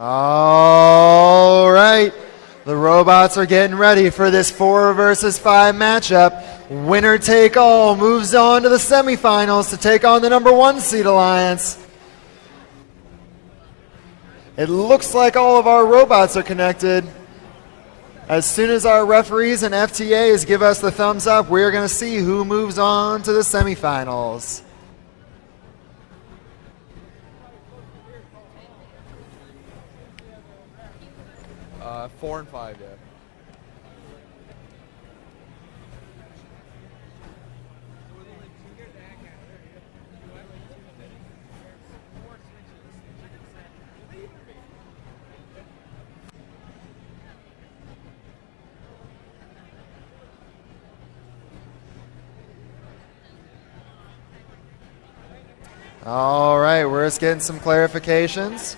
All right, the robots are getting ready for this 4 versus 5 matchup. Winner take all moves on to the semifinals to take on the #1 seed Alliance. It looks like all of our robots are connected. As soon as our referees and FTAs give us the thumbs up, we're going to see who moves on to the semifinals. Four and five, yeah. All right, we're just getting some clarifications.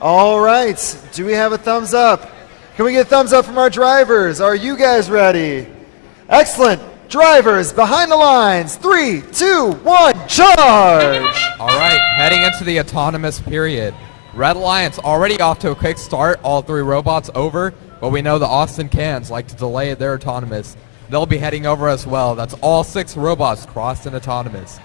All right, do we have a thumbs up? Can we get thumbs up from our drivers? Are you guys ready? Excellent. Drivers behind the lines. 3, 2, 1, charge! All right, heading into the autonomous period. Red Alliance already off to a quick start. All 3 robots over, but we know the Austin Cans like to delay their autonomous. They'll be heading over as well. That's all 6 robots crossed in autonomous.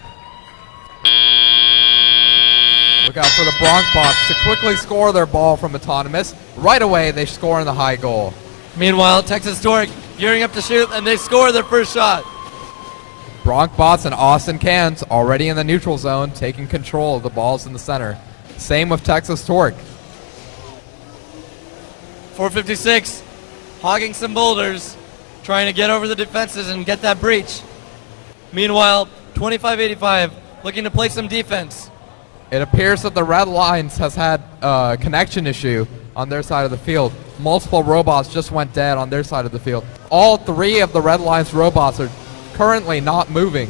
Look out for the Bronc bots to quickly score their ball from autonomous. Right away, they score in the high goal. Meanwhile, Texas Torque gearing up to shoot, and they score their first shot. Bronc bots and Austin Cans already in the neutral zone, taking control of the balls in the center. Same with Texas Torque. 456, hogging some boulders, trying to get over the defenses and get that breach. Meanwhile, 2585 looking to play some defense. It appears that the Red Alliance has had a connection issue on their side of the field. Multiple robots just went dead on their side of the field. All 3 of the Red Alliance robots are currently not moving.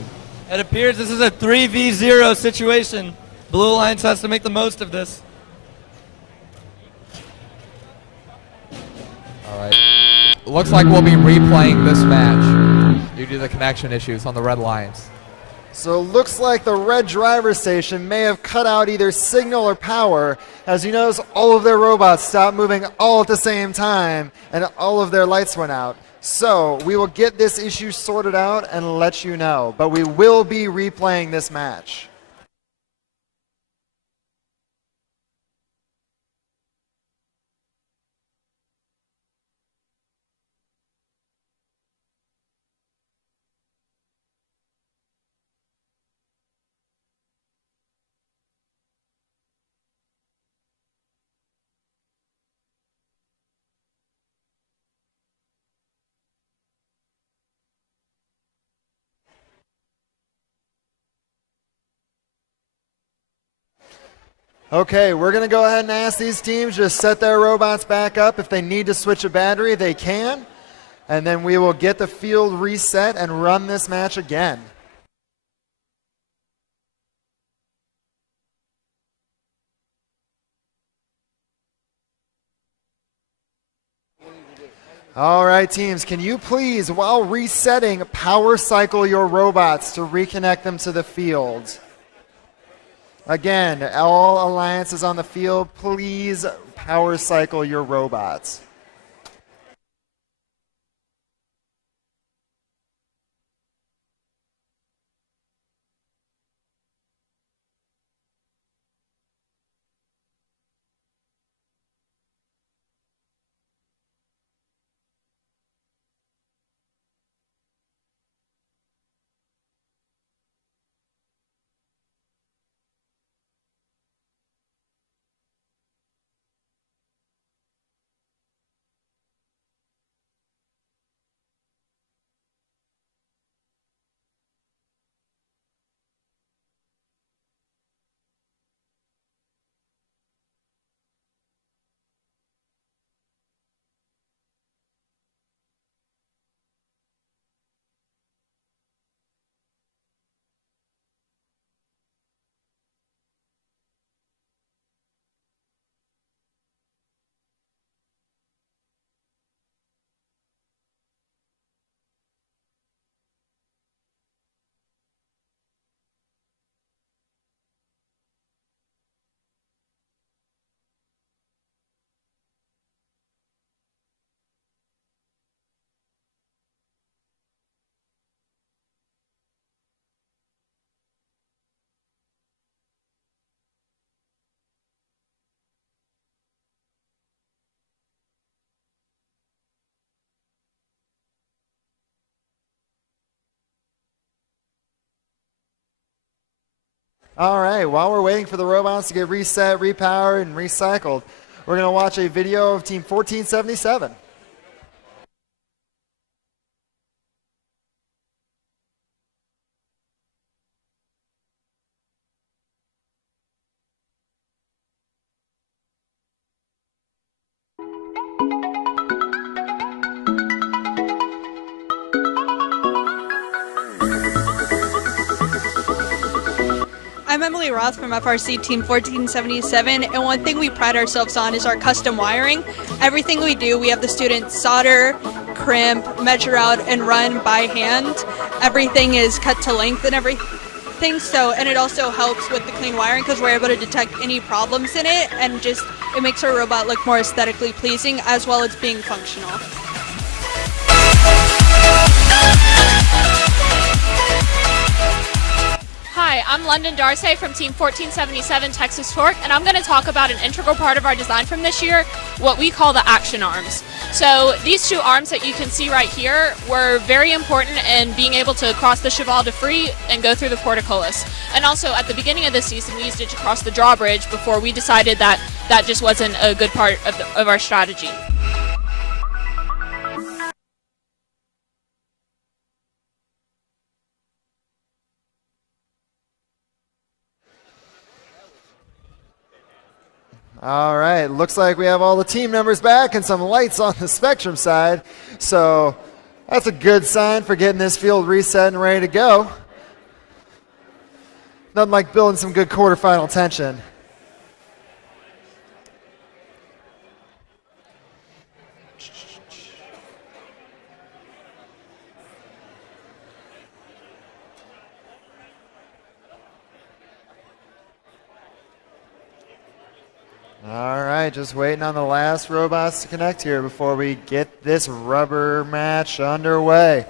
It appears this is a 3v0 situation. Blue Alliance has to make the most of this. All right. Looks like we'll be replaying this match due to the connection issues on the Red Alliance. So it looks like the red driver station may have cut out either signal or power. As you notice, all of their robots stopped moving all at the same time, and all of their lights went out. So we will get this issue sorted out and let you know. But we will be replaying this match. Okay, we're going to go ahead and ask these teams just set their robots back up. If they need to switch a battery, they can. And then we will get the field reset and run this match again. All right, teams, can you please, while resetting, power cycle your robots to reconnect them to the field? Again, all alliances on the field, please power cycle your robots. All right, while we're waiting for the robots to get reset, repowered, and recycled, we're going to watch a video of Team 1477. I'm Emily Roth from FRC Team 1477, and one thing we pride ourselves on is our custom wiring. Everything we do, we have the students solder, crimp, measure out, and run by hand. Everything is cut to length and everything, and it also helps with the clean wiring because we're able to detect any problems in it, and just it makes our robot look more aesthetically pleasing as well as being functional. Hi, I'm London Darcy from Team 1477 Texas Torque, and I'm going to talk about an integral part of our design from this year, what we call the action arms. So these two arms that you can see right here were very important in being able to cross the cheval de frise and go through the portcullis. And also at the beginning of this season, we used it to cross the drawbridge before we decided that that just wasn't a good part of our strategy. All right, looks like we have all the team members back and some lights on the Spectrum side. So that's a good sign for getting this field reset and ready to go. Nothing like building some good quarterfinal tension. All right, just waiting on the last robots to connect here before we get this rubber match underway.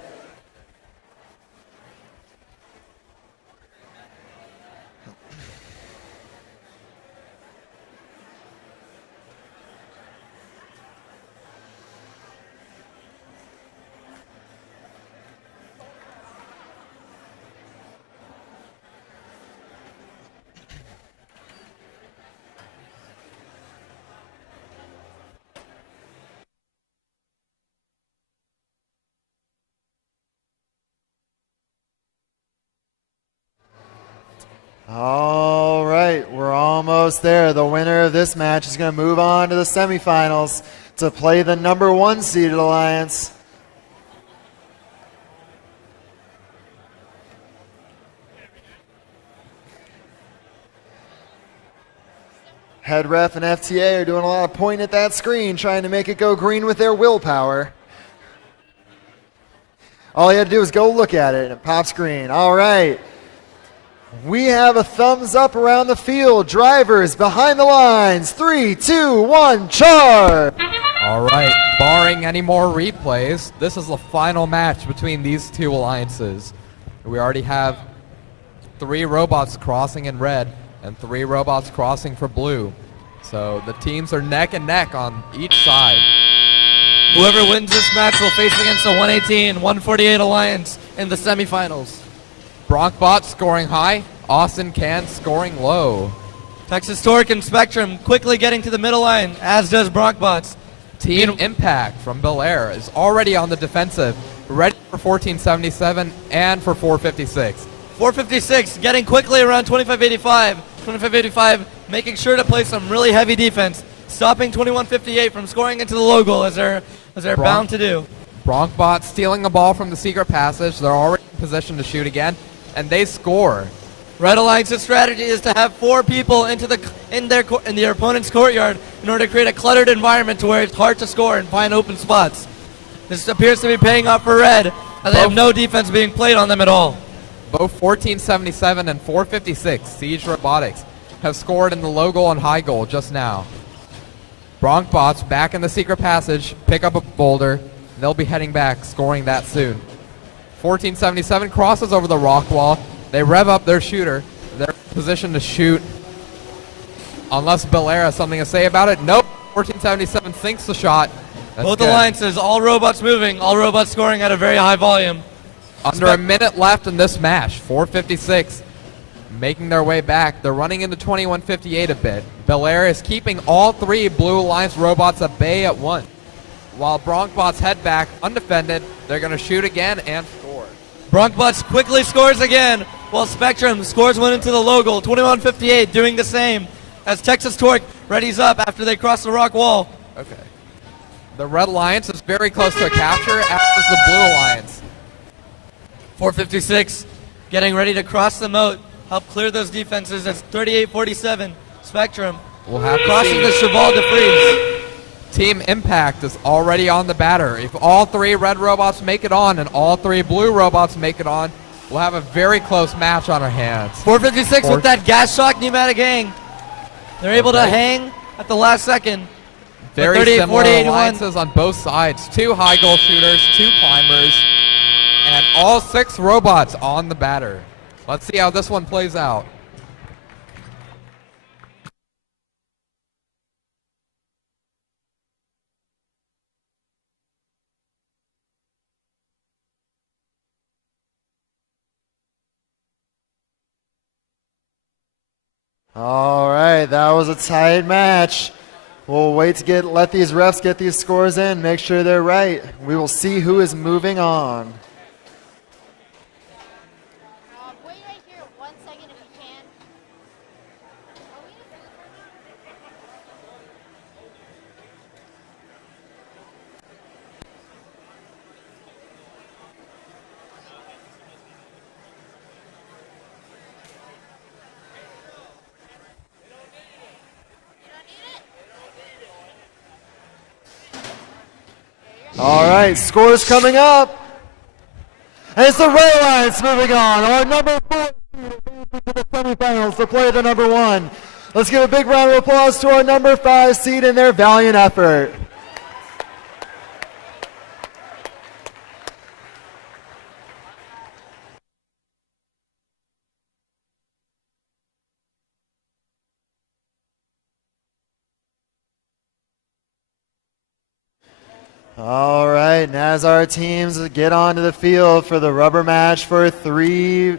All right, we're almost there. The winner of this match is going to move on to the semifinals to play the #1 seeded alliance. Head ref and FTA are doing a lot of pointing at that screen, trying to make it go green with their willpower. All you had to do is go look at it, and it pops green. All right. We have a thumbs up around the field. Drivers behind the lines. 3, 2, 1, charge! All right, barring any more replays, this is the final match between these two alliances. We already have 3 robots crossing in red and 3 robots crossing for blue. So the teams are neck and neck on each side. Whoever wins this match will face against the 118-148 alliance in the semifinals. Bronkbot scoring high, Austin Can scoring low. Texas Torque and Spectrum quickly getting to the middle line, as does Bronkbots. Team Impact from Bel Air is already on the defensive, ready for 1477 and for 456. 456 getting quickly around 2585. 2585 making sure to play some really heavy defense, stopping 2158 from scoring into the low goal as they're bound to do. Bronkbot stealing a ball from the secret passage. They're already in position to shoot again, and they score. Red Alliance's strategy is to have 4 people in their opponent's courtyard in order to create a cluttered environment to where it's hard to score and find open spots. This appears to be paying off for Red, as they have no defense being played on them at all. Both 1477 and 456, Siege Robotics, have scored in the low goal and high goal just now. Bronkbots back in the secret passage, pick up a boulder. They'll be heading back, scoring that soon. 1477 crosses over the rock wall. They rev up their shooter. They're in position to shoot. Unless Bel Air has something to say about it. Nope. 1477 sinks the shot. That's Both good. alliances, all robots moving, all robots scoring at a very high volume. Under a minute left in this match. 456 making their way back. They're running into 2158 a bit. Belair is keeping all three Blue Alliance robots at bay at once. While Bronkbots head back undefended, they're going to shoot again and score. Bronkbots quickly scores again, while Spectrum scores one into the logo. 2158 doing the same as Texas Torque readies up after they cross the rock wall. Okay. The Red Alliance is very close to a capture, as is the Blue Alliance. 456 getting ready to cross the moat, help clear those defenses as 3847 Spectrum We'll have to crosses see. the Cheval de Frise. Team Impact is already on the batter. If all three red robots make it on and all three blue robots make it on, we'll have a very close match on our hands. 456 with that gas shock pneumatic hang. They're able to hang at the last second. Very 38, similar 48, alliances on both sides. Two high goal shooters, two climbers, and all six robots on the batter. Let's see how this one plays out. All right, that was a tight match. We'll wait to let these refs get these scores in, make sure they're right. We will see who is moving on. Wait right here 1 second if you can. All right, scores coming up. And it's the Red Alliance moving on. Our number 4 seed advances to the semifinals to play the number 1. Let's give a big round of applause to our number 5 seed in their valiant effort. All right, and as our teams get onto the field for the rubber match for three